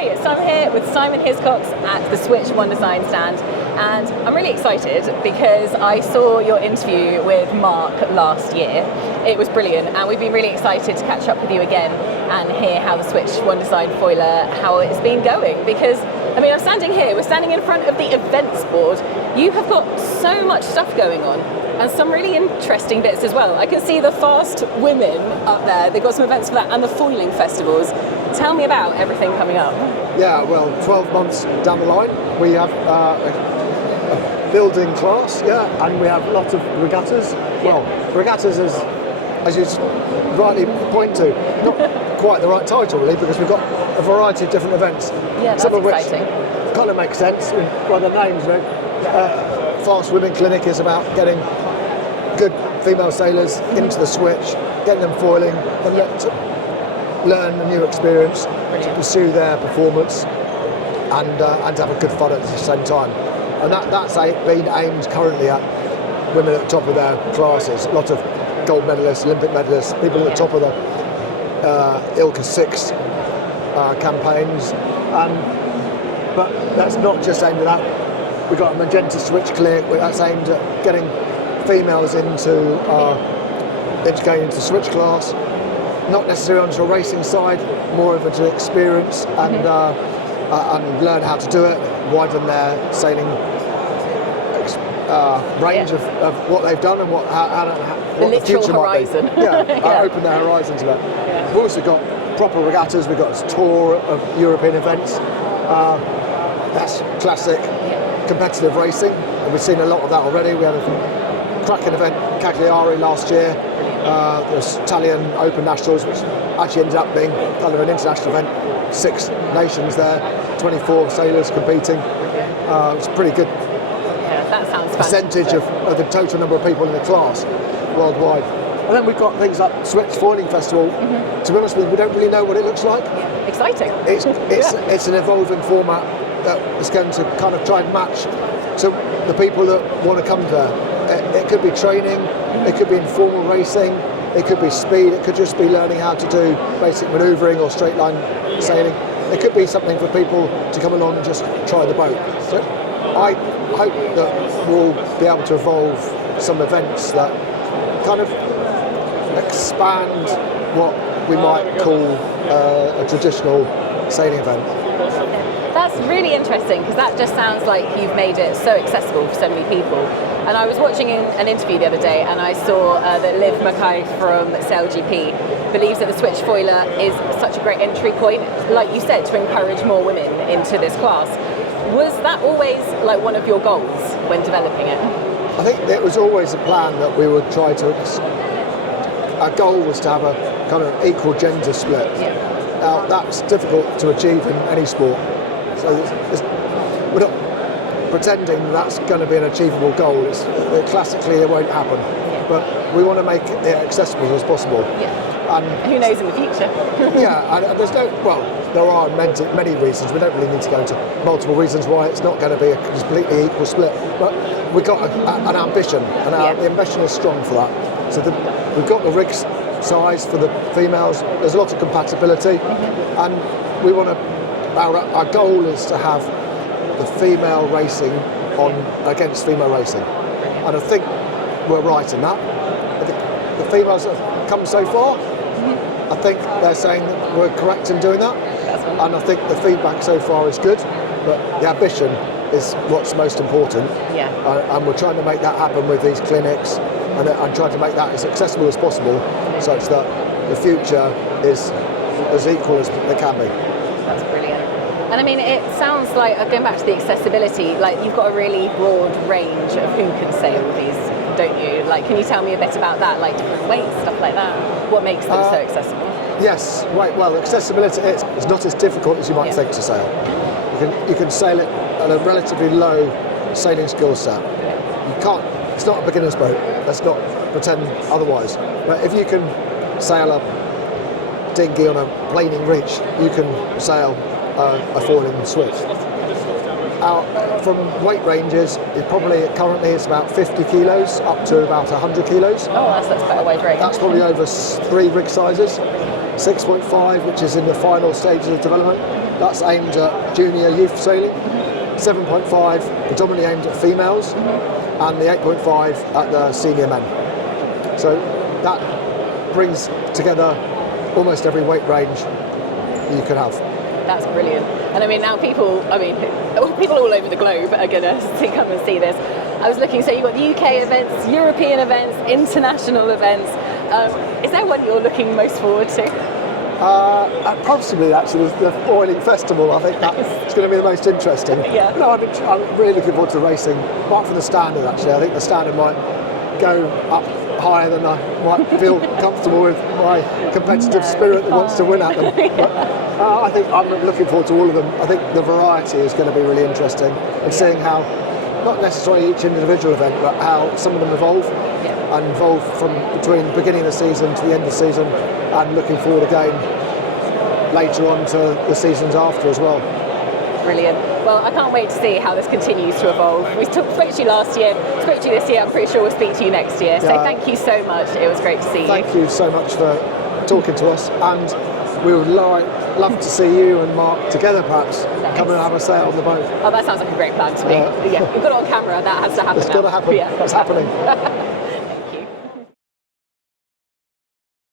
Hi, so I'm here with Simon Hiscocks at the Switch One Design stand, and I'm really excited because I saw your interview with Mark last year. It was brilliant, and we've been really excited to catch up with you again and hear how the Switch One Design foiler, how it's been going. Because, I mean, I'm standing here, we're standing in front of the events board. You have got so much stuff going on, and some really interesting bits as well. I can see the Fast Women up there, they've got some events for that, and the foiling festivals. Tell me about everything coming up. Yeah, well, 12 months down the line, we have a building class, and we have lots of regattas. Well, regattas is, as you rightly point to, not quite the right title really, because we've got a variety of different events. Yeah, that's some of exciting. Which kind of makes sense by the names, right? Fast Women Clinic is about getting good female sailors into the Switch, getting them foiling, and learn a new experience, to pursue their performance, and to have a good fun at the same time. And that's being aimed currently at women at the top of their classes. A lot of gold medalists, Olympic medalists, people at the top of the ILCA 6 campaigns. But that's not just aimed at that. We've got a Magenta Switch Clinic that's aimed at getting females into going into Switch class. Not necessarily onto a racing side, more of an experience and learn how to do it, widen their sailing range of what they've done and what the future horizon. Might be. Open their horizons a bit. Yeah. We've also got proper regattas. We've got a tour of European events. That's classic competitive racing, and we've seen a lot of that already. We had a cracking event in Cagliari last year. The Italian Open Nationals, which actually ended up being kind of an international event. 6 nations there, 24 sailors competing. It's a pretty good that sounds percentage of the total number of people in the class worldwide. And then we've got things like Switch Foiling Festival. To be honest with you, we don't really know what it looks like. Exciting. It's an evolving format that is going to kind of try and match to the people that want to come there. It could be training, it could be informal racing, it could be speed, it could just be learning how to do basic manoeuvring or straight line sailing. It could be something for people to come along and just try the boat. So I hope that we'll be able to evolve some events that kind of expand what we might call a traditional sailing event. That's really interesting, because that just sounds like you've made it so accessible for so many people. And I was watching an interview the other day, and I saw that Liv Mackay from SailGP believes that the Switch Foiler is such a great entry point, like you said, to encourage more women into this class. Was that always like one of your goals when developing it? I think it was always a plan that we would try to. Our goal was to have a kind of equal gender split. Now that's difficult to achieve in any sport, so we're not pretending that's going to be an achievable goal. Classically, it won't happen, but we want to make it accessible as possible. And who knows in the future? And there's there are many reasons. We don't really need to go into multiple reasons why it's not going to be a completely equal split. But we've got an ambition, and the ambition is strong for that. So we've got the rig size for the females. There's a lot of compatibility, and we want to. Our goal is to have the female racing against female racing, and I think we're right in that. I think the females have come so far. I think they're saying that we're correct in doing that, and I think the feedback so far is good. But the ambition is what's most important, and we're trying to make that happen with these clinics, and trying to make that as accessible as possible, such that the future is as equal as it can be. That's brilliant. And I mean, it sounds like, going back to the accessibility, like you've got a really broad range of who can sail these, don't you? Like, can you tell me a bit about that, like different weights, stuff like that? What makes them so accessible? Yes, right. Well, accessibility it's not as difficult as you might think to sail. You can sail it at a relatively low sailing skill set. You can't. It's not a beginner's boat. Let's not pretend otherwise. But if you can sail a dinghy on a planing reach, you can sail a foiling Switch. From weight ranges, currently it's about 50 kilos up to about 100 kilos. Oh, that's quite a wide range. That's probably over 3 rig sizes. 6.5, which is in the final stages of development, that's aimed at junior youth sailing. 7.5 predominantly aimed at females, and the 8.5 at the senior men. So that brings together almost every weight range you could have. That's brilliant. And I mean, now people all over the globe are going to come and see this. I was looking, so you've got UK events, European events, international events. Is there one you're looking most forward to? Possibly, actually, the Boiling Festival. I think that's going to be the most interesting. Yeah. No, I'm really looking forward to racing, apart from the standard, actually. I think the standard might go up higher than I might feel comfortable with my competitive spirit that wants to win at them. But, I think I'm looking forward to all of them. I think the variety is going to be really interesting, and seeing how, not necessarily each individual event, but how some of them evolve. And evolve from between the beginning of the season to the end of the season, and looking forward again later on to the seasons after as well. Brilliant. Well, I can't wait to see how this continues to evolve. We spoke to you last year, spoke to you this year. I'm pretty sure we'll speak to you next year. So thank you so much. It was great to see you. Thank you so much for talking to us, and we would love to see you and Mark together, perhaps. Nice. Come and have a sail on the boat. Oh, that sounds like a great plan to me. Yeah, we've got it on camera. That has to happen. It's got to happen. Yeah. It's happening.